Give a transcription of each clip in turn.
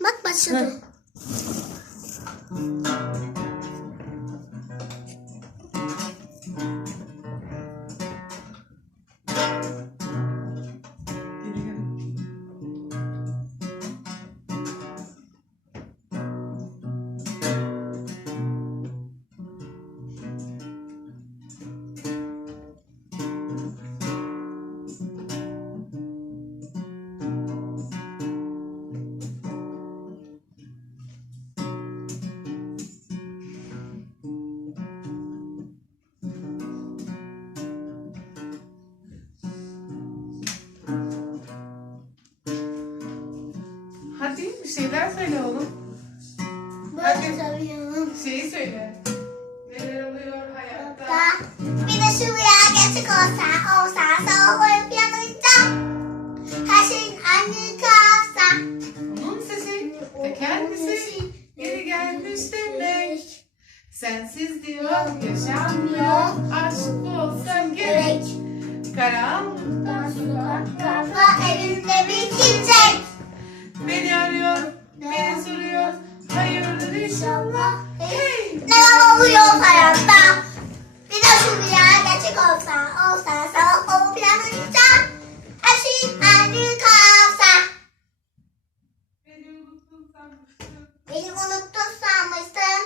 Bak başladı. Hadi bir şeyler söyle oğlum. Böyle seviyorum. Şeyi söyle. Neler oluyor hayatta? Da. Bir de şu rüya gerçek olsa, olsa, sabah uyup yanınca. Her şeyin aynı kalsa. Onun sesi ve kendisi geri gelmiş demek. Sensiz diyor yaşanmıyor. Aşk olsan gerek. Karanlıktan olsa, olsa, sabah olup yanınca. Her şeyin aynı kalsa. Beni unuttun sanmıştım. Beni unuttun sanmıştın.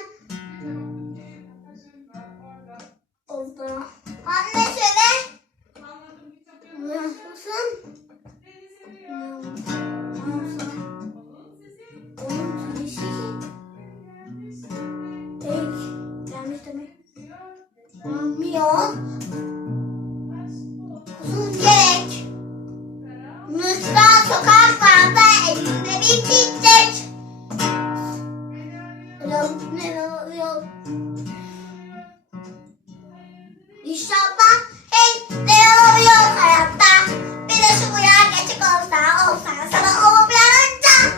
Oldu. Anne yanılmışım. Nasılsın? Beni seviyor. Onun Onun sesi sesi gelmiş demek. pek Mısra sokaklarda elinde. Beni arıyor. Ne oluyor? İnşallah hey ne oluyor hayatta? Bir de şu rüya gerçek olsa olsa sabah olup yanınca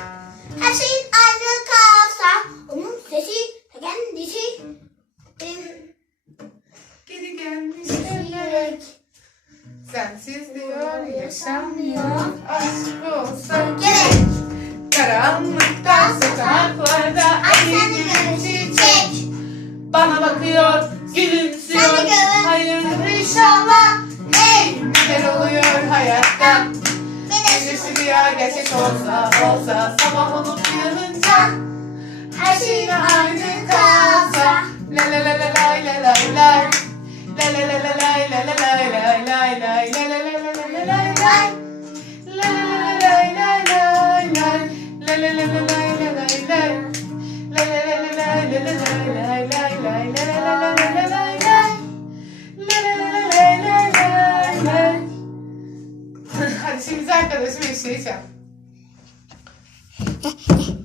her şeyin aynı kalsa onun sesi kendisi benim Geri gelmiş. Sensiz diyor yaşanmıyor. Aşk olsa gerek. Karanlıkta sokaklarda ayı seni çiçek. Bana bakıyor, gülümsüyor. Hayırdır inşallah. Hey neler oluyor hayatta. Şu rüya gerçek olsa olsa Sabah olup uyanınca Hadi şimdi arkadaşım eşeği.